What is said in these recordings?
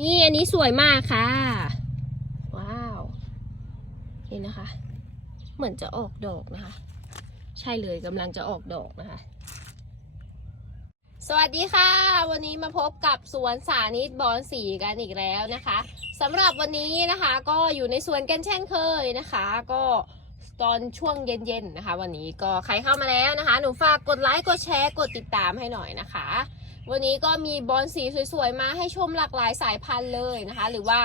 นี่อันนี้สวยมากค่ะ ว้าวเห็นนะคะ เหมือนจะออกดอกนะคะ ใช่เลยกำลังจะออกดอกนะคะ สวัสดีค่ะ วันนี้มาพบกับสวนสานิตบอนสีกันอีกแล้วนะคะสำหรับวันนี้นะคะ ก็อยู่ในสวนกันเช่นเคยนะคะ ก็ตอนช่วงเย็นๆนะคะ วันนี้ก็ใครเข้ามาแล้วนะคะ หนูฝากกดไลค์กดแชร์กดติดตามให้หน่อยนะคะ วันนี้ก็มีบอลสีสวยๆ มาให้ชมหลากหลายสายพันธุ์เลยนะคะ หรือว่า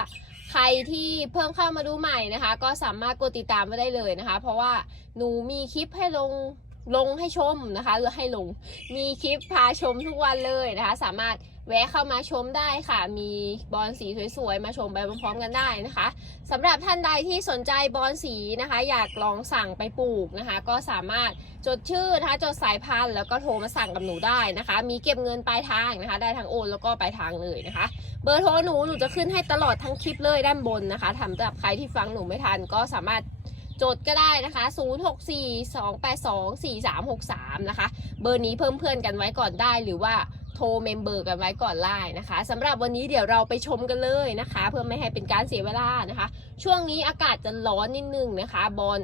ใครที่เพิ่งเข้ามาดูใหม่นะคะ ก็สามารถกดติดตามมาได้เลยนะคะ เพราะว่าหนูมีคลิปให้ลง ลงให้ชมนะคะหรือให้ลง มีคลิปพาชมทุกวันเลยนะคะ สามารถแวะเข้ามาชมได้ค่ะ มีบอลสีสวยๆ มาชมไปพร้อมๆกันได้นะคะสำหรับท่านใดที่สนใจบอลสีนะคะ อยากลองสั่งไปปลูกนะคะ ก็สามารถจดชื่อนะคะจดสายพันธุ์แล้วก็โทรมาสั่งกับหนูได้นะคะ มีเก็บเงินปลายทางนะคะ ได้ทั้งโอนแล้วก็ปลายทางเลยนะคะ เบอร์โทรหนูหนูจะขึ้นให้ตลอดทั้งคลิปเลยด้านบนนะคะทำสำหรับใครที่ฟังหนูไม่ทันก็สามารถ จดก็ได้นะคะ 0642824363 นะคะ เบอร์นี้เพิ่มเพื่อนกันไว้ก่อนได้หรือว่าโทรเมมเบอร์กันไว้ก่อนไล่นะคะสำหรับวันนี้เดี๋ยวเราไปชมกันเลยนะคะ เพื่อไม่ให้เป็นการเสียเวลานะคะ ช่วงนี้อากาศจะร้อนนิดนึงนะคะบอล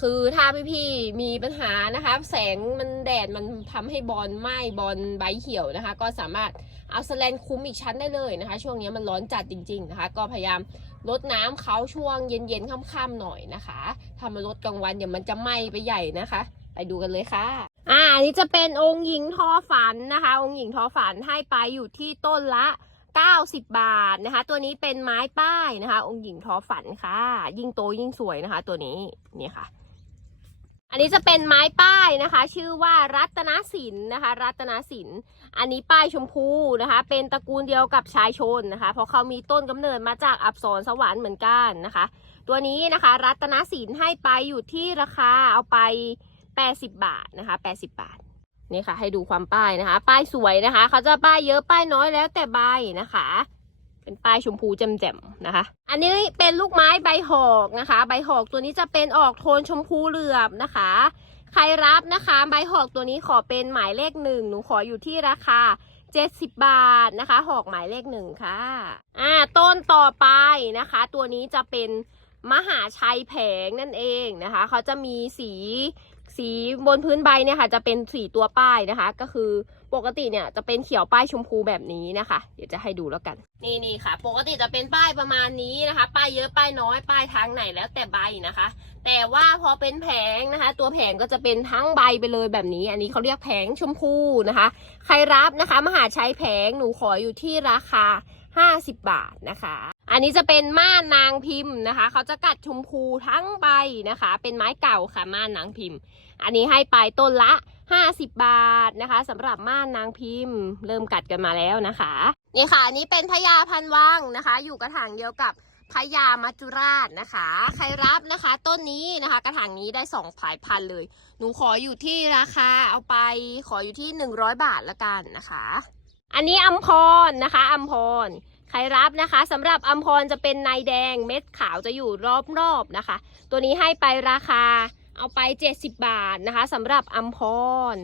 คือถ้าพี่ๆมีปัญหานะคะ แสงมันแดดมันทำให้บอลไหม้บอลใบเหี่ยวนะคะ ก็สามารถเอาสแลนคุ้มอีกชั้นได้เลยนะคะ ช่วงนี้มันร้อนจัดจริง ๆนะคะ ก็พยายาม ลดน้ำเขาช่วงเย็นๆค่ำๆหน่อยนะคะถ้ามาลดกลางวันเดี๋ยวมันจะไหม้ไปใหญ่นะคะ ไปดูกันเลยค่ะอ่าอันนี้จะเป็นองค์หญิงทอฝันนะคะ องค์หญิงทอฝันให้ไปอยู่ที่ต้นละ 90 บาทนะคะ ตัวนี้เป็นไม้ป้ายนะคะ องค์หญิงทอฝันค่ะ ยิ่งโตยิ่งสวยนะคะ ตัวนี้นี่ค่ะ อันนี้จะเป็นไม้ป้ายนะคะ ชื่อว่ารัตนศิลป์นะคะ รัตนศิลป์ อันนี้ป้ายชมพูนะคะ เป็นตระกูลเดียวกับชายชนนะคะ เพราะเขามีต้นกำเนิดมาจากอับสรสวรรค์เหมือนกันนะคะ ตัวนี้นะคะ รัตนศิลให้ไปอยู่ที่ราคาเอาไป 80 บาทนะคะ 80 บาทนี่ค่ะ ให้ดูความป้ายนะคะ ป้ายสวยนะคะเขาจะป้ายเยอะป้ายน้อยแล้วแต่ใบนะคะ เป็นป้ายชมพูแจ่มๆนะคะ อันนี้เป็นลูกไม้ใบหอกนะคะ ใบหอกตัวนี้จะเป็นออกโทนชมพูเหลือบนะคะ ใครรับนะคะใบหอกตัวนี้ขอเป็นหมายเลขหนึ่งหนูขออยู่ที่ราคา 70 บาทนะคะ หอกหมายเลขหนึ่งค่ะอ่าต้นต่อไปนะคะ ตัวนี้จะเป็นมหาชัยแผงนั่นเองนะคะเขาจะมีสีสีบนพื้นใบเนี่ยค่ะ จะเป็นสีตัวป้ายนะคะ ก็คือ ปกติเนี่ยจะเป็นเขียวป้ายชมพูแบบนี้นะคะ เดี๋ยวจะให้ดูแล้วกัน นี่นี่ค่ะ ปกติจะเป็นป้ายประมาณนี้นะคะ ป้ายเยอะป้ายน้อยป้ายทางไหนแล้วแต่ใบนะคะ แต่ว่าพอเป็นแผงนะคะ ตัวแผงก็จะเป็นทั้งใบไปเลยแบบนี้ อันนี้เขาเรียกแผงชมพูนะคะ ใครรับนะคะมหาชัยแผงหนูขออยู่ที่ราคา50 บาทนะคะ อันนี้จะเป็นม่านนางพิมพ์นะคะ เขาจะกัดชมพูทั้งใบนะคะ เป็นไม้เก่าค่ะม่านนางพิมพ์ อันนี้ให้ไปต้นละ 50 บาทนะคะสำหรับม่านนางพิมพ์ เริ่มกัดกันมาแล้วนะคะนี่ค่ะอันนี้เป็นพญาพันวังนะคะ อยู่กระถางเดียวกับพญามัจจุราชนะคะ ใครรับนะคะ ต้นนี้นะคะ กระถางนี้ได้สองผายพันเลย หนูขออยู่ที่ราคาเอาไปขออยู่ที่ 100 บาทละกันนะคะ อันนี้อัมพรนะคะอัมพรใครรับนะคะสำหรับอัมพรจะเป็นนายแดงเม็ดขาวจะอยู่รอบๆนะคะ ตัวนี้ให้ไปราคา เอาไป 70 บาทนะคะสำหรับอัมพร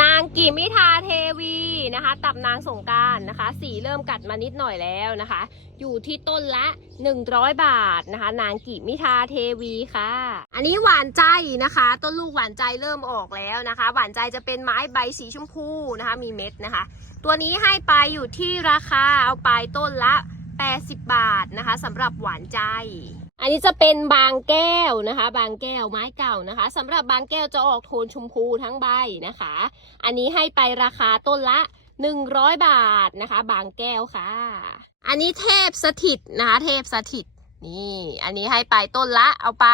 นางกิมิทาเทวีนะคะ ตับนางสงการนะคะ สีเริ่มกัดมานิดหน่อยแล้วนะคะ อยู่ที่ต้นละ 100 บาทนะคะ นางกิมิทาเทวีค่ะ อันนี้หวานใจนะคะ ต้นลูกหวานใจเริ่มออกแล้วนะคะ หวานใจจะเป็นไม้ใบสีชมพูนะคะ มีเม็ดนะคะ ตัวนี้ให้ไปอยู่ที่ราคาเอาไปต้นละ 80 บาทนะคะสำหรับหวานใจ อันนี้จะเป็นบางแก้วนะคะ บางแก้วไม้เก่านะคะสำหรับบางแก้วจะออกโทนชมพูทั้งใบนะคะ อันนี้ให้ไปราคาต้นละ 100 บาทนะคะ บางแก้วค่ะ อันนี้เทพสถิตนะคะ เทพสถิตนี่ อันนี้ให้ไปต้นละเอาไป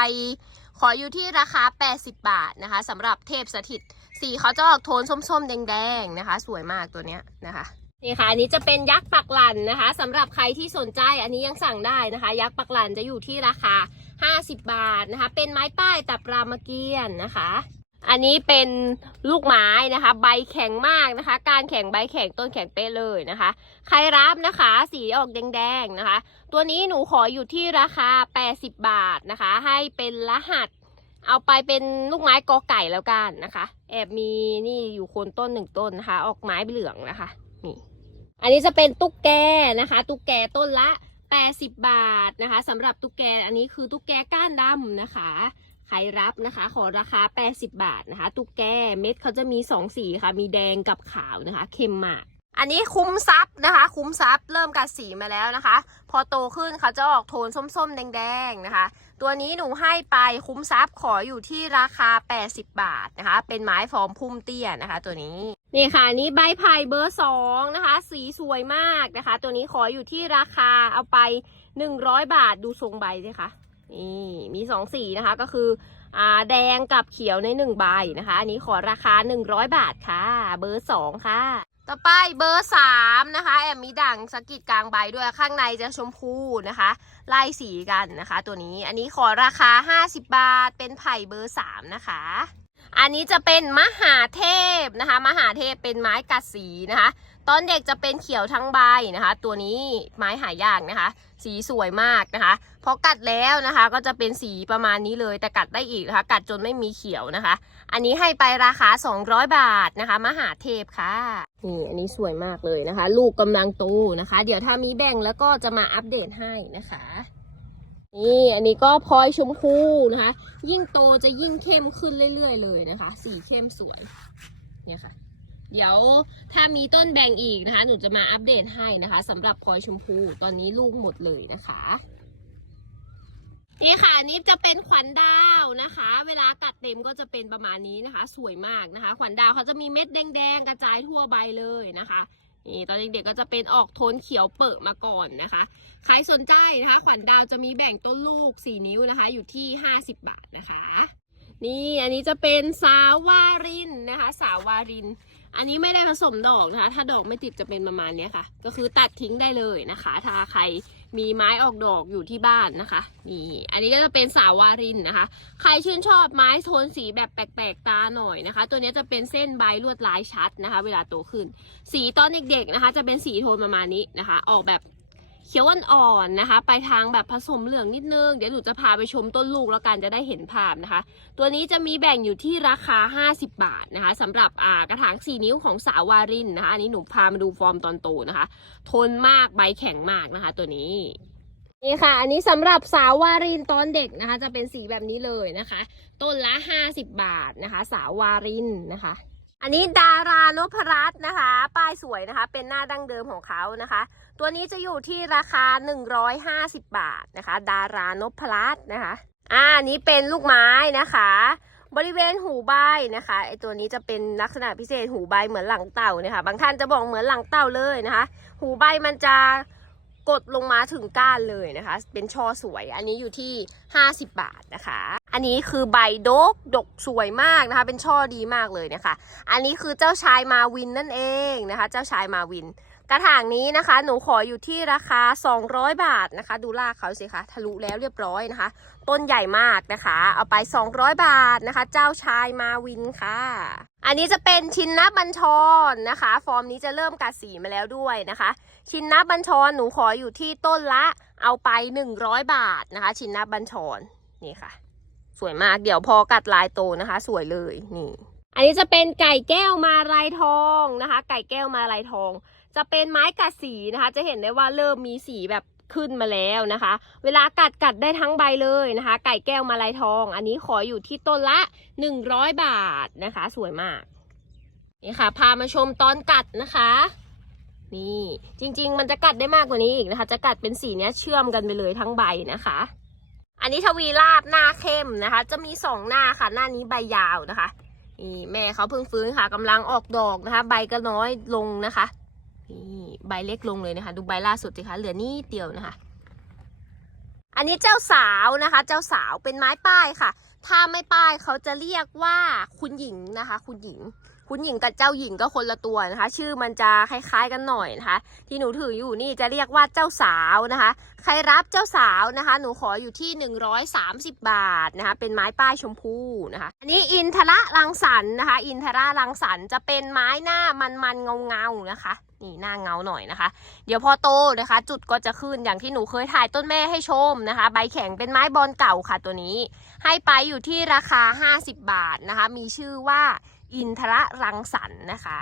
ขออยู่ที่ราคา 80 บาทนะคะสำหรับเทพสถิต สีเขาจะออกโทนส้มๆ แดงๆ นะคะ สวยมากตัวเนี้ยนะคะ นี่ค่ะอันนี้จะเป็นยักษ์ปักหลันนะคะสำหรับใครที่สนใจอันนี้ยังสั่งได้นะคะ ยักษ์ปักหลันจะอยู่ที่ราคา 50 บาทนะคะ เป็นไม้ป้ายตับรามเกียรตินะคะ อันนี้เป็นลูกไม้นะคะ ใบแข็งมากนะคะ การแข็งใบแข็งต้นแข็งเป๊ะเลยนะคะ ใครรับนะคะสีออกแดงๆนะคะ ตัวนี้หนูขออยู่ที่ราคา 80 บาทนะคะ ให้เป็นรหัสเอาไปเป็นลูกไม้กอไก่แล้วกันนะคะ แอบมีนี่อยู่โคนต้นหนึ่งต้นนะคะ ออกไม้เหลืองนะคะ นี่ อันนี้จะเป็นตุ๊กแกนะคะ ตุ๊กแกต้นละ 80 บาทนะคะสำหรับตุ๊กแกอันนี้คือตุ๊กแกก้านดำนะคะใครรับนะคะ ขอราคา 80 บาทนะคะ ตุ๊กแกเม็ดเขาจะมี 2 สีค่ะ มีแดงกับขาวนะคะ เค็มมาก อันนี้คุ้มซับนะคะ คุ้มซับเริ่มกัดสีมาแล้วนะคะ พอโตขึ้นเขาจะออกโทนส้มๆ แดงๆนะคะ ตัวนี้หนูให้ไปคุ้มซับขออยู่ที่ราคา 80 บาทนะคะ เป็นไม้ฟอร์มพุ่มเตี้ยนะคะ ตัวนี้นี่ค่ะนี้ใบไผ่เบอร์สองนะคะ สีสวยมากนะคะ ตัวนี้ขออยู่ที่ราคาเอาไป 100 บาทดูทรงใบสิคะนี่มีสองสีนะคะก็คือ แดงกับเขียวในหนึ่งใบนะคะ อันนี้ขอราคา 100 บาทค่ะ เบอร์สองค่ะ ต่อไปเบอร์สามนะคะ แอมมีด่างสกิดกลางใบด้วยข้างในจะชมพูนะคะ ไล่สีกันนะคะ ตัวนี้อันนี้ขอราคา 50 บาท เป็นไผ่เบอร์สามนะคะ อันนี้จะเป็นมหาเทพนะคะ มหาเทพเป็นไม้กัดสีนะคะ ตอนเด็กจะเป็นเขียวทั้งใบนะคะ ตัวนี้ไม้หายากนะคะ สีสวยมากนะคะพอกัดแล้วนะคะ ก็จะเป็นสีประมาณนี้เลย แต่กัดได้อีกนะคะ กัดจนไม่มีเขียวนะคะ อันนี้ให้ไปราคา 200 บาทนะคะ มหาเทพค่ะนี่อันนี้สวยมากเลยนะคะ ลูกกำลังโตนะคะ เดี๋ยวถ้ามีแบ่งแล้วก็จะมาอัปเดตให้นะคะ นี่อันนี้ก็พลอยชมพูนะคะ ยิ่งโตจะยิ่งเข้มขึ้นเรื่อยๆ เลยนะคะ สีเข้มสวยเนี่ยค่ะ เดี๋ยวถ้ามีต้นแบ่งอีกนะคะ หนูจะมาอัปเดตให้นะคะสำหรับพลอยชมพูตอนนี้ลูกหมดเลยนะคะนี่ค่ะนนี้จะเป็นขวัญดาวนะคะ เวลากัดเต็มก็จะเป็นประมาณนี้นะคะ สวยมากนะคะ ขวัญดาวเขาจะมีเม็ดแดงๆกระจายทั่วใบเลยนะคะ นี่ตอนเด็กๆก็จะเป็นออกโทนเขียวเปิดมาก่อนนะคะ ใครสนใจนะคะ ขวัญดาวจะมีแบ่งต้นลูก 4 นิ้วนะคะ อยู่ที่ 50 บาทนะคะ นี่อันนี้จะเป็นสาวารินนะคะ สาวาริน อันนี้ไม่ได้ผสมดอกนะคะ ถ้าดอกไม่ติดจะเป็นประมาณนี้ค่ะ ก็คือตัดทิ้งได้เลยนะคะ ถ้าใคร มีไม้ออกดอกอยู่ที่บ้านนะคะ นี่ อันนี้ก็จะเป็นสาวารินนะคะ ใครชื่นชอบไม้โทนสีแบบแปลกๆตาหน่อยนะคะ ตัวนี้จะเป็นเส้นใบลวดลายชัดนะคะ เวลาโตขึ้น สีตอนเด็กๆนะคะ จะเป็นสีโทนประมาณนี้นะคะ ออกแบบ เขียวอ่อนๆนะคะ ไปทางแบบผสมเหลืองนิดนึง เดี๋ยวหนูจะพาไปชมต้นลูกแล้วกันจะได้เห็นภาพนะคะ ตัวนี้จะมีแบ่งอยู่ที่ราคา 50 บาทนะคะสำหรับอ่ากระถาง 4 นิ้วของสาวารินนะคะอันนี้หนูพามาดูฟอร์มตอนโตนะคะ ทนมากใบแข็งมากนะคะ ตัวนี้นี่ค่ะ อันนี้สำหรับสาววารินตอนเด็กนะคะ จะเป็นสีแบบนี้เลยนะคะ ต้นละ50บาทนะคะ สาววารินนะคะ อันนี้ดารานพรัตน์นะคะ ป้ายสวยนะคะ เป็นหน้าดั้งเดิมของเขานะคะ ตัวนี้จะอยู่ที่ราคา 150 บาทนะคะ ดารานพรัตน์นะคะ อ่านี้เป็นลูกไม้นะคะ บริเวณหูใบนะคะไอตัวนี้จะเป็นลักษณะพิเศษหูใบเหมือนหลังเต่าเนี่ยค่ะบางท่านจะบอกเหมือนหลังเต่าเลยนะคะ หูใบมันจะกดลงมาถึงก้านเลยนะคะ เป็นช่อสวย อันนี้อยู่ที่ 50 บาทนะคะ อันนี้คือใบดก ดกสวยมากนะคะ เป็นช่อดีมากเลยนะคะ อันนี้คือเจ้าชายมาวินนั่นเองนะคะ เจ้าชายมาวิน กระถางนี้นะคะ หนูขออยู่ที่ราคา 200 บาทนะคะ ดูรากเขาสิคะทะลุแล้วเรียบร้อยนะคะ ต้นใหญ่มากนะคะ เอาไป 200 บาทนะคะ เจ้าชายมาวินค่ะ อันนี้จะเป็นชินนบัญชรนะคะ ฟอร์มนี้จะเริ่มกัดสีมาแล้วด้วยนะคะ ชินนบัญชรหนูขออยู่ที่ต้นละเอาไป 100 บาทนะคะ ชินนบัญชรนี่ค่ะ สวยมากเดี๋ยวพอกัดลายโตนะคะ สวยเลยนี่ อันนี้จะเป็นไก่แก้วมาลายทองนะคะ ไก่แก้วมาลายทอง จะเป็นไม้กัดสีนะคะ จะเห็นได้ว่าเริ่มมีสีแบบขึ้นมาแล้วนะคะ เวลากัดกัดได้ทั้งใบเลยนะคะ ไก่แก้วมาลายทอง อันนี้ขออยู่ที่ต้นละ 100 บาทนะคะ สวยมากนี่ค่ะ พามาชมตอนกัดนะคะ นี่จริง ๆ มันจะกัดได้มากกว่านี้อีกนะคะ จะกัดเป็นสีเนี้ยเชื่อมกันไปเลยทั้งใบนะคะ อันนี้ทวีราบหน้าเข้มนะคะ จะมีสองหน้าค่ะ หน้านี้ใบยาวนะคะนี่แม่เขาเพิ่งฟื้นค่ะกำลังออกดอกนะคะ ใบก็น้อยลงนะคะ นี่ใบเล็กลงเลยนะคะ ดูใบล่าสุดสิคะเหลือนี่เดียวนะคะ อันนี้เจ้าสาวนะคะ เจ้าสาวเป็นไม้ป้ายค่ะ ถ้าไม่ป้ายเขาจะเรียกว่าคุณหญิงนะคะ คุณหญิง คุณหญิงกับเจ้าหญิงก็คนละตัวนะคะ ชื่อมันจะคล้ายๆกันหน่อยนะคะ ที่หนูถืออยู่นี่จะเรียกว่าเจ้าสาวนะคะ ใครรับเจ้าสาวนะคะ หนูขออยู่ที่ 130 บาทนะคะ เป็นไม้ป้ายชมพูนะคะ อันนี้อินทระรังสรรค์นะคะ อินทระรังสรรค์จะเป็นไม้หน้ามันๆเงาๆนะคะนี่หน้าเงาหน่อยนะคะ เดี๋ยวพอโตนะคะ จุดก็จะขึ้นอย่างที่หนูเคยถ่ายต้นแม่ให้ชมนะคะ ใบแข็งเป็นไม้บอลเก่าค่ะตัวนี้ ให้ไปอยู่ที่ราคา 50 บาทนะคะ มีชื่อว่า อินทระรังสรรค์นะคะ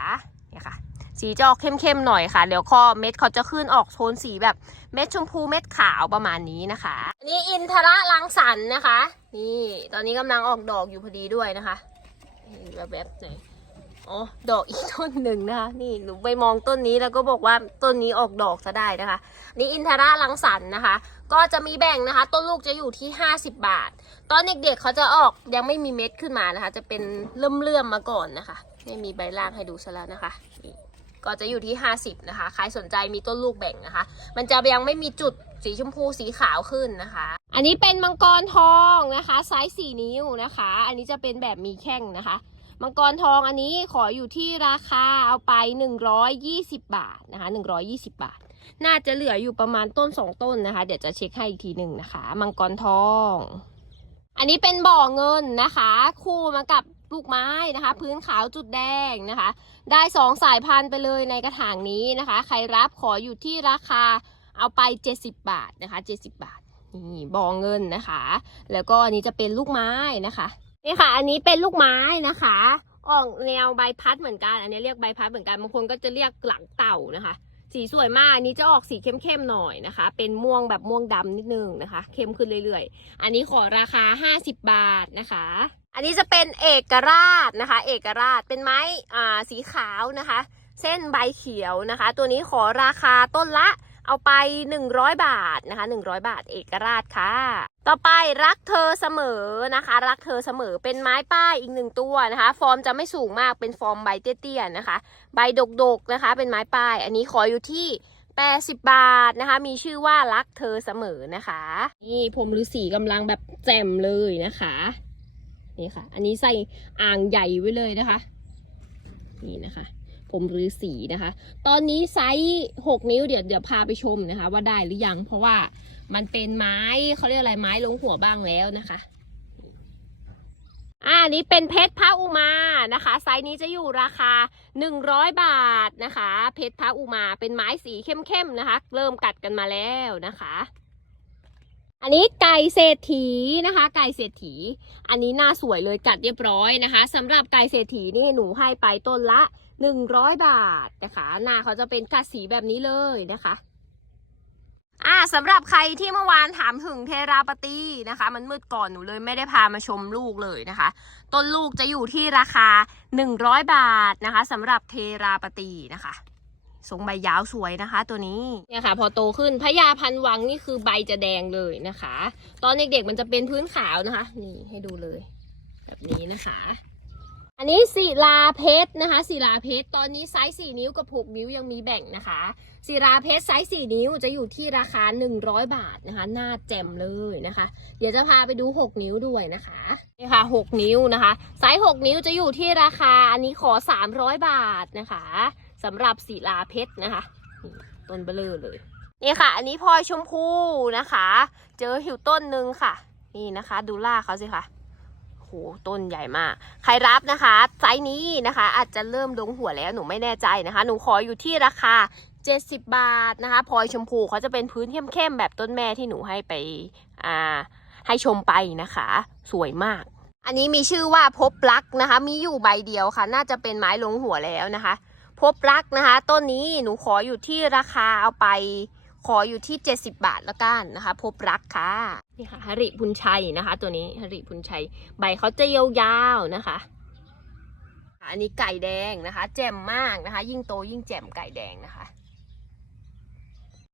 เนี่ยค่ะสีจะออกเข้มๆหน่อยค่ะ เดี๋ยวข้อเม็ดเขาจะขึ้นออกโทนสีแบบเม็ดชมพูเม็ดขาวประมาณนี้นะคะ อันนี้อินทระรังสรรค์นะคะ นี่ตอนนี้กำลังออกดอกอยู่พอดีด้วยนะคะแบบแบบไหน อ๋อ ดอกอีกต้นหนึ่งนะคะ นี่หนูไปมองต้นนี้แล้วก็บอกว่าต้นนี้ออกดอกซะได้นะคะ นี่อินทระลังสรรนะคะ ก็จะมีแบ่งนะคะ ต้นลูกจะอยู่ที่ 50 บาท ตอนเด็กๆเขาจะออกยังไม่มีเม็ดขึ้นมานะคะ จะเป็นเลื่อมๆมาก่อนนะคะไม่มีใบล่างให้ดูซะแล้วนะคะก็จะอยู่ที่ 50 นะคะ ใครสนใจมีต้นลูกแบ่งนะคะ มันจะยังไม่มีจุดสีชมพูสีขาวขึ้นนะคะ อันนี้เป็นมังกรทองนะคะ ไซส์ 4 นิ้วนะคะ อันนี้จะเป็นแบบมีแข้งนะคะ มังกรทองอันนี้ขออยู่ที่ราคาเอาไป 120 บาทนะคะ 120 บาท น่าจะเหลืออยู่ประมาณต้นสองต้นนะคะ เดี๋ยวจะเช็คให้อีกทีหนึ่งนะคะ มังกรทอง อันนี้เป็นบ่อเงินนะคะ คู่มากับลูกไม้นะคะ พื้นขาวจุดแดงนะคะ ได้สองสายพันธุ์ไปเลยในกระถางนี้นะคะ ใครรับขออยู่ที่ราคาเอาไป 70 บาทนะคะ 70 บาทนี่บ่อเงินนะคะ แล้วก็อันนี้จะเป็นลูกไม้นะคะ นี่ค่ะ อันนี้เป็นลูกไม้นะคะออกแนวใบพัดเหมือนกัน อันนี้เรียกใบพัดเหมือนกันบางคนก็จะเรียกหลังเต่านะคะ สีสวยมากอันนี้จะออกสีเข้มๆหน่อยนะคะ เป็นม่วงแบบม่วงดำนิดนึงนะคะ เข้มขึ้นเรื่อยๆ อันนี้ขอราคา 50 บาทนะคะ อันนี้จะเป็นเอกราชนะคะ เอกราชเป็นไม้อ่าสีขาวนะคะ เส้นใบเขียวนะคะ ตัวนี้ขอราคาต้นละ เอาไป 100 บาทนะคะ 100 บาทเอกราชค่ะ ต่อไปรักเธอเสมอนะคะ รักเธอเสมอเป็นไม้ป้ายอีกหนึ่งตัวนะคะ ฟอร์มจะไม่สูงมากเป็นฟอร์มใบเตี้ยๆนะคะ ใบดกๆนะคะ เป็นไม้ป้าย อันนี้ขออยู่ที่80 บาทนะคะ มีชื่อว่ารักเธอเสมอนะคะ นี่ผมฤาษีกำลังแบบแจ่มเลยนะคะ นี่ค่ะ อันนี้ใส่อ่างใหญ่ไว้เลยนะคะ นี่นะคะ ผมฤาษีนะคะ ตอนนี้ไซส์6นิ้วเดี๋ยวเดี๋ยวพาไปชมนะคะ ว่าได้หรือยัง เพราะว่ามันเป็นไม้เขาเรียกอะไรไม้ลงหัวบ้างแล้วนะคะอ่าอันนี้เป็นเพชรพระอุมานะคะ ไซส์นี้จะอยู่ราคา 100 บาทนะคะ เพชรพระอุมาเป็นไม้สีเข้มๆนะคะ เริ่มกัดกันมาแล้วนะคะ อันนี้ไก่เศรษฐีนะคะ ไก่เศรษฐี อันนี้หน้าสวยเลยกัดเรียบร้อยนะคะสำหรับไก่เศรษฐีนี่หนูให้ไปต้นละ 100บาทนะคะ หน้าเขาจะเป็นกัดสีแบบนี้เลยนะคะอ่าสำหรับใครที่เมื่อวานถามถึงเทราปตีนะคะ มันมืดก่อนหนูเลยไม่ได้พามาชมลูกเลยนะคะ ต้นลูกจะอยู่ที่ราคา 100 บาทนะคะสำหรับเทราปตีนะคะทรงใบยาวสวยนะคะ ตัวนี้เนี่ยค่ะ พอโตขึ้นพญาพันวังนี่คือใบจะแดงเลยนะคะ ตอนเด็กๆมันจะเป็นพื้นขาวนะคะ นี่ให้ดูเลย แบบนี้นะคะ อันนี้ศิลาเพชรนะคะศิลาเพชรตอนนี้ไซส์4นิ้วกับ6นิ้วยังมีแบ่งนะคะศิลาเพชรไซส์4นิ้วจะอยู่ที่ราคา 100 บาทนะคะหน้าแจ่มเลยนะคะ เดี๋ยวจะพาไปดู 6 นิ้วด้วยนะคะนี่ค่ะ 6 นิ้วนะคะไซส์6นิ้วจะอยู่ที่ราคาอันนี้ขอ 300 บาทนะคะสำหรับศิลาเพชรนะคะนี่ต้นเบลอเลยนี่ค่ะ อันนี้พลอยชมพูนะคะ เจอหิวต้นหนึ่งค่ะ นี่นะคะ ดูล่าเขาสิค่ะ โหต้นใหญ่มาก ใครรับนะคะไซส์นี้นะคะ อาจจะเริ่มลงหัวแล้วหนูไม่แน่ใจนะคะ หนูขออยู่ที่ราคา 70 บาทนะคะพลอยชมพูเขาจะเป็นพื้นเข้มๆแบบต้นแม่ที่หนูให้ไปอ่าให้ชมไปนะคะ สวยมาก อันนี้มีชื่อว่าพบรักนะคะ มีอยู่ใบเดียวค่ะ น่าจะเป็นไม้ลงหัวแล้วนะคะ พบรักนะคะ ต้นนี้หนูขออยู่ที่ราคาเอาไป ขออยู่ที่ 70 บาทละกันนะคะ พบรักค่ะนี่ค่ะหริพุนชัยนะคะ ตัวนี้หริพุนชัย ใบเขาจะยาวๆนะคะ อันนี้ไก่แดงนะคะ แจ่มมากนะคะ ยิ่งโตยิ่งแจ่มไก่แดงนะคะ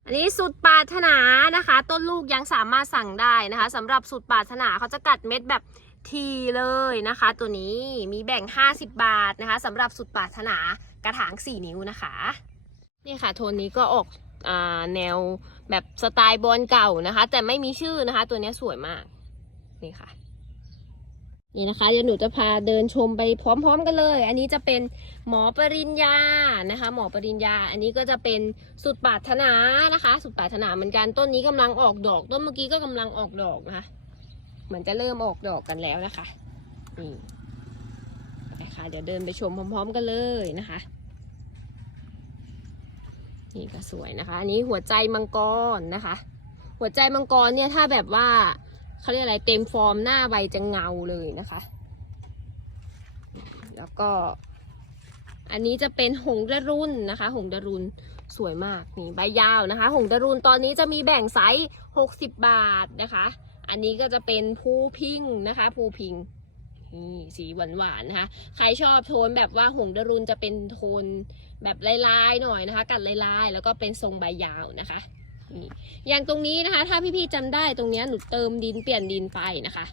อันนี้สุดปรารถนานะคะ ต้นลูกยังสามารถสั่งได้นะคะสำหรับสุดปรารถนาเขาจะกัดเม็ดแบบทีเลยนะคะ ตัวนี้มีแบ่ง 50 บาทนะคะสำหรับสุดปรารถนากระถาง 4 นิ้วนะคะ นี่ค่ะ โทนนี้ก็ออกอ่า แนวแบบสไตล์บอลเก่านะคะ แต่ไม่มีชื่อนะคะ ตัวนี้สวยมาก นี่ค่ะ นี่นะคะเดี๋ยวหนูจะพาเดินชมไปพร้อม ๆ กันเลย อันนี้จะเป็นหมอปริญญานะคะ หมอปริญญา อันนี้ก็จะเป็นสุดปรารถนานะคะ สุดปรารถนาเหมือนกันต้นนี้กำลังออกดอก ต้นเมื่อกี้ก็กำลังออกดอกนะคะเหมือนจะเริ่มออกดอกกันแล้วนะคะนี่ไปค่ะเดี๋ยวเดินไปชมพร้อม ๆ กันเลยนะคะ นี่ก็สวยนะคะ อันนี้หัวใจมังกรนะคะ หัวใจมังกรเนี่ยถ้าแบบว่าเขาเรียกอะไรเต็มฟอร์มหน้าใบจะเงาเลยนะคะ แล้วก็ อันนี้จะเป็นหงดารุนนะคะ หงดารุนสวยมากนี่ใบยาวนะคะ หงดารุนตอนนี้จะมีแบ่งไซส์ 60 บาทนะคะ อันนี้ก็จะเป็นภูพิงนะคะภูพิง นี่สีหวานๆนะคะ ใครชอบโทนแบบว่าหงดรุนจะเป็นโทนแบบลายๆหน่อยนะคะ กัดลายๆ แล้วก็เป็นทรงใบยาวนะคะนี่อย่างตรงนี้นะคะ ถ้าพี่ๆจำได้ตรงนี้หนูเติมดินเปลี่ยนดินไปนะคะ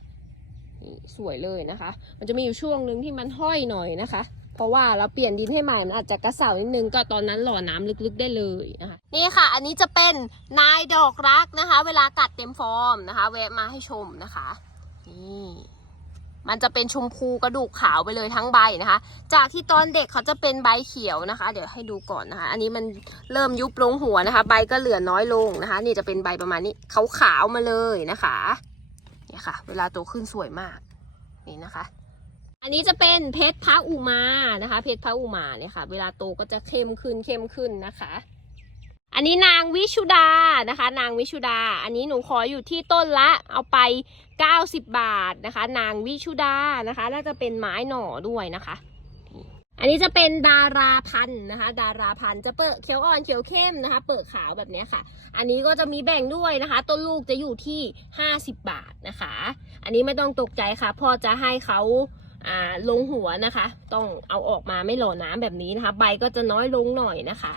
นี่สวยเลยนะคะ มันจะมีอยู่ช่วงหนึ่งที่มันห้อยหน่อยนะคะเพราะว่าเราเปลี่ยนดินให้ใหม่มันอาจจะกระเสานิดนึงก็ตอนนั้นหล่อน้ำลึกๆได้เลยนะคะนี่ค่ะ อันนี้จะเป็นนายดอกรักนะคะ เวลากัดเต็มฟอร์มนะคะ แวะมาให้ชมนะคะนี่ มันจะเป็นชมพูกระดูกขาวไปเลยทั้งใบนะคะ จากที่ตอนเด็กเขาจะเป็นใบเขียวนะคะ เดี๋ยวให้ดูก่อนนะคะ อันนี้มันเริ่มยุบลงหัวนะคะ ใบก็เหลือน้อยลงนะคะ นี่จะเป็นใบประมาณนี้ขาวๆมาเลยนะคะเนี่ยค่ะ เวลาโตขึ้นสวยมากนี่นะคะ อันนี้จะเป็นเพชรพระอุมานะคะ เพชรพระอุมาเนี่ยค่ะ เวลาโตก็จะเข้มขึ้นเข้มขึ้นนะคะ อันนี้นางวิชุดานะคะ นางวิชุดา อันนี้หนูขออยู่ที่ต้นละเอาไป 90 บาทนะคะ นางวิชุดานะคะน่าจะเป็นไม้หน่อด้วยนะคะ อันนี้จะเป็นดาราพันธุ์นะคะ ดาราพันธุ์จะเปิดเขียวอ่อนเขียวเข้มนะคะ เปิดขาวแบบนี้ค่ะ อันนี้ก็จะมีแบ่งด้วยนะคะ ต้นลูกจะอยู่ที่ 50 บาทนะคะ อันนี้ไม่ต้องตกใจค่ะพ่อจะให้เขาอ่าลงหัวนะคะ ต้องเอาออกมาไม่หล่อน้ำแบบนี้นะคะ ใบก็จะน้อยลงหน่อยนะคะ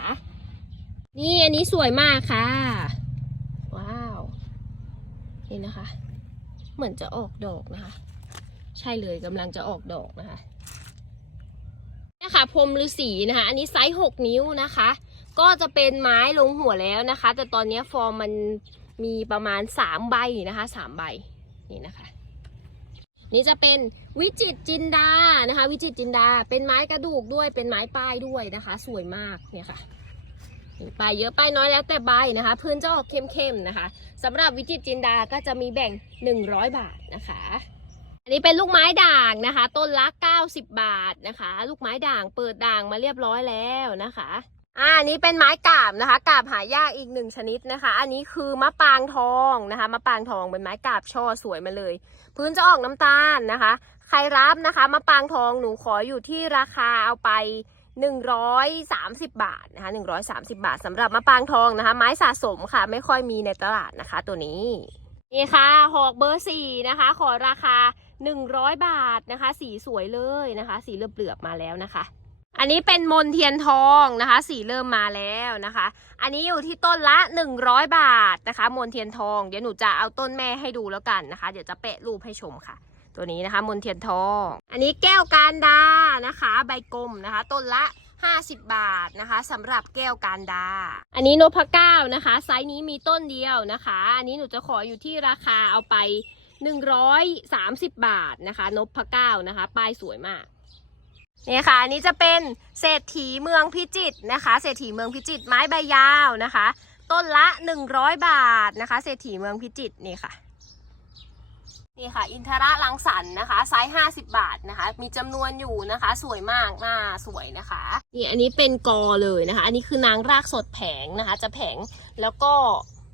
นี่อันนี้สวยมากค่ะ ว้าว นี่นะคะ เหมือนจะออกดอกนะคะ ใช่เลยกำลังจะออกดอกนะคะนี่ค่ะพรมฤาษีนะคะ อันนี้ไซส์หกนิ้วนะคะ ก็จะเป็นไม้ลงหัวแล้วนะคะ แต่ตอนนี้ฟอร์มมันมีประมาณสามใบนะคะสามใบนี่นะคะนี่จะเป็นวิจิตจินดานะคะ วิจิตจินดา เป็นไม้กระดูกด้วยเป็นไม้ป้ายด้วยนะคะ สวยมากเนี่ยค่ะ ป้ายเยอะป้ายน้อยแล้วแต่ใบนะคะ พื้นจะออกเข้มๆนะคะสำหรับวิจิตรจินดาก็จะมีแบ่ง 100 บาทนะคะ อันนี้เป็นลูกไม้ด่างนะคะ ต้นละ90 บาทนะคะ ลูกไม้ด่างเปิดด่างมาเรียบร้อยแล้วนะคะอ่านนี้เป็นไม้กาบนะคะกาบหายากอีกหนึ่งชนิดนะคะ อันนี้คือมะปรางทองนะคะมะปรางทองเป็นไม้กาบช่อสวยมาเลย พื้นจะออกน้ำตาลนะคะ ใครรับนะคะมะปรางทองหนูขออยู่ที่ราคาเอาไป 130 บาทนะคะ130 บาทสำหรับมะปางทองนะคะ ไม้สะสมค่ะ ไม่ค่อยมีในตลาดนะคะ ตัวนี้นี่ค่ะหอกเบอร์สี่นะคะ ขอราคา 100 บาทนะคะ สีสวยเลยนะคะ สีเหลือบๆมาแล้วนะคะ อันนี้เป็นมนเทียนทองนะคะ สีเริ่มมาแล้วนะคะ อันนี้อยู่ที่ต้นละ 100 บาทนะคะ มนเทียนทองเดี๋ยวหนูจะเอาต้นแม่ให้ดูแล้วกันนะคะ เดี๋ยวจะแปะรูปให้ชมค่ะ ตัวนี้นะคะมนเทียนทอง อันนี้แก้วการดานะคะ ใบกลมนะคะ ต้นละ 50 บาทนะคะสำหรับแก้วการดา อันนี้นพเก้านะคะ ไซส์นี้มีต้นเดียวนะคะ อันนี้หนูจะขออยู่ที่ราคาเอาไป 130 บาทนะคะนพเก้านะคะ ป้ายสวยมากนี่ค่ะอันนี้จะเป็นเศรษฐีเมืองพิจิตรนะคะ เศรษฐีเมืองพิจิตรไม้ใบยาวนะคะ ต้นละ 100 บาทนะคะ เศรษฐีเมืองพิจิตรนี่ค่ะ นี่ค่ะ อินทระลังสันนะคะไซส์50 บาทนะคะ มีจำนวนอยู่นะคะ สวยมากหน้าสวยนะคะนี่อันนี้เป็นกอเลยนะคะ อันนี้คือนางรากสดแผงนะคะ จะแผงแล้วก็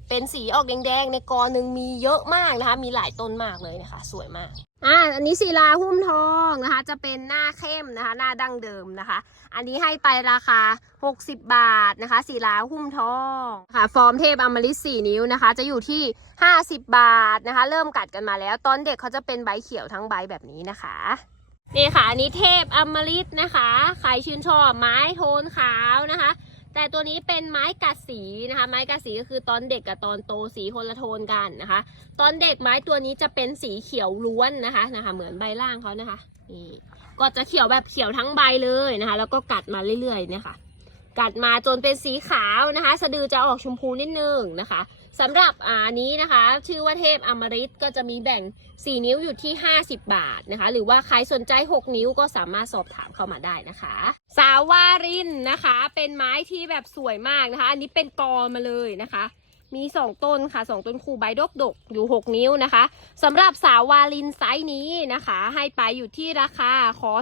เป็นสีออกแดงๆในกอหนึ่งมีเยอะมากนะคะ มีหลายต้นมากเลยนะคะ สวยมากอ่าอันนี้ศิลาหุ้มทองนะคะ จะเป็นหน้าเข้มนะคะ หน้าดั้งเดิมนะคะ อันนี้ให้ไปราคา 60 บาทนะคะศิลาหุ้มทองค่ะ ฟอร์มเทพอมฤต4นิ้วนะคะ จะอยู่ที่ 50 บาทนะคะ เริ่มกัดกันมาแล้ว ตอนเด็กเขาจะเป็นใบเขียวทั้งใบแบบนี้นะคะนี่ค่ะอันนี้เทพอมฤตนะคะ ใครชื่นชอบไม้โทนขาวนะคะ แต่ตัวนี้เป็นไม้กัดสีนะคะ ไม้กัดสีก็คือตอนเด็กกับตอนโตสีคนละโทนกันนะคะ ตอนเด็กไม้ตัวนี้จะเป็นสีเขียวล้วนนะคะนะคะ เหมือนใบล่างเขานะคะนี่ก็จะเขียวแบบเขียวทั้งใบเลยนะคะ แล้วก็กัดมาเรื่อยๆเนี่ยค่ะ กัดมาจนเป็นสีขาวนะคะ สะดือจะออกชมพูนิดนึงนะคะสำหรับอ่านี้นะคะ ชื่อว่าเทพอมฤตก็จะมีแบ่ง 4 นิ้วอยู่ที่ 50 บาทนะคะ หรือว่าใครสนใจ 6 นิ้วก็สามารถสอบถามเข้ามาได้นะคะ สาวารินนะคะ เป็นไม้ที่แบบสวยมากนะคะ อันนี้เป็นกอมาเลยนะคะ มี 2 ต้นค่ะ 2 ต้นคูใบดกดกอยู่ 6 นิ้วนะคะสำหรับสาวาลินไซส์นี้นะคะ ให้ไปอยู่ที่ราคาขอ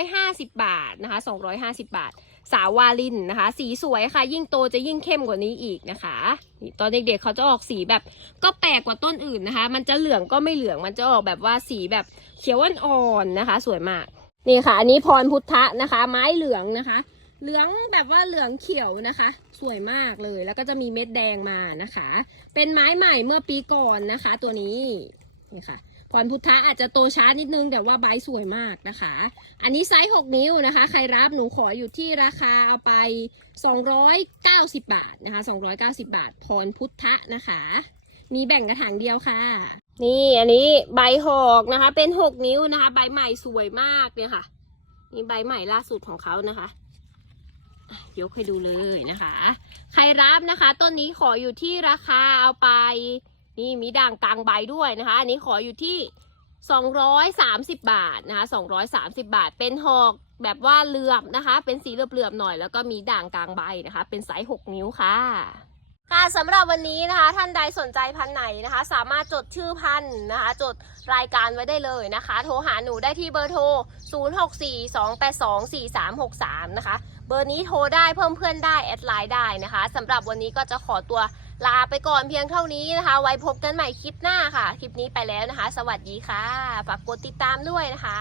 250 บาทนะคะ 250 บาท สาววาลินนะคะ สีสวยค่ะ ยิ่งโตจะยิ่งเข้มกว่านี้อีกนะคะนี่ตอนเด็กๆเขาจะออกสีแบบก็แปลกกว่าต้นอื่นนะคะ มันจะเหลืองก็ไม่เหลืองมันจะออกแบบว่าสีแบบเขียวอ่อนๆนะคะ สวยมากนี่ค่ะ อันนี้พรพุทธะนะคะ ไม้เหลืองนะคะ เหลืองแบบว่าเหลืองเขียวนะคะ สวยมากเลยแล้วก็จะมีเม็ดแดงมานะคะ เป็นไม้ใหม่เมื่อปีก่อนนะคะ ตัวนี้นี่ค่ะ พรพุทธะอาจจะโตช้านิดนึง แต่ว่าใบสวยมากนะคะ อันนี้ไซส์ 6 นิ้วนะคะ ใครรับหนูขออยู่ที่ราคาเอาไป 290 บาทนะคะ 290 บาท พรพุทธะนะคะ มีแบ่งกระถางเดียวค่ะ นี่อันนี้ใบหอกนะคะ เป็น 6 นิ้วนะคะ ใบใหม่สวยมากเนี่ยค่ะ นี่ใบใหม่ล่าสุดของเขานะคะอะยกให้ดูเลยนะคะ ใครรับนะคะ ต้นนี้ขออยู่ที่ราคาเอาไป นี่มีด่างกลางใบด้วยนะคะ อันนี้ขออยู่ที่ 230 บาทนะคะ 230 บาท เป็นหอกแบบว่าเหลือบนะคะ เป็นสีเหลือบๆหน่อย แล้วก็มีด่างกลางใบนะคะ เป็นไซส์ 6 นิ้วค่ะ ค่ะสำหรับวันนี้นะคะ ท่านใดสนใจพันไหนนะคะ สามารถจดชื่อพันนะคะ จดรายการไว้ได้เลยนะคะ โทรหาหนูได้ที่เบอร์โทร 0642824363 นะคะ เบอร์นี้โทรได้เพิ่มเพื่อนได้ แอดไลน์ได้นะคะสำหรับวันนี้ก็จะขอตัวลาไปก่อนเพียงเท่านี้นะคะ ไว้พบกันใหม่คลิปหน้าค่ะ คลิปนี้ไปแล้วนะคะ สวัสดีค่ะฝากกดติดตามด้วยนะคะ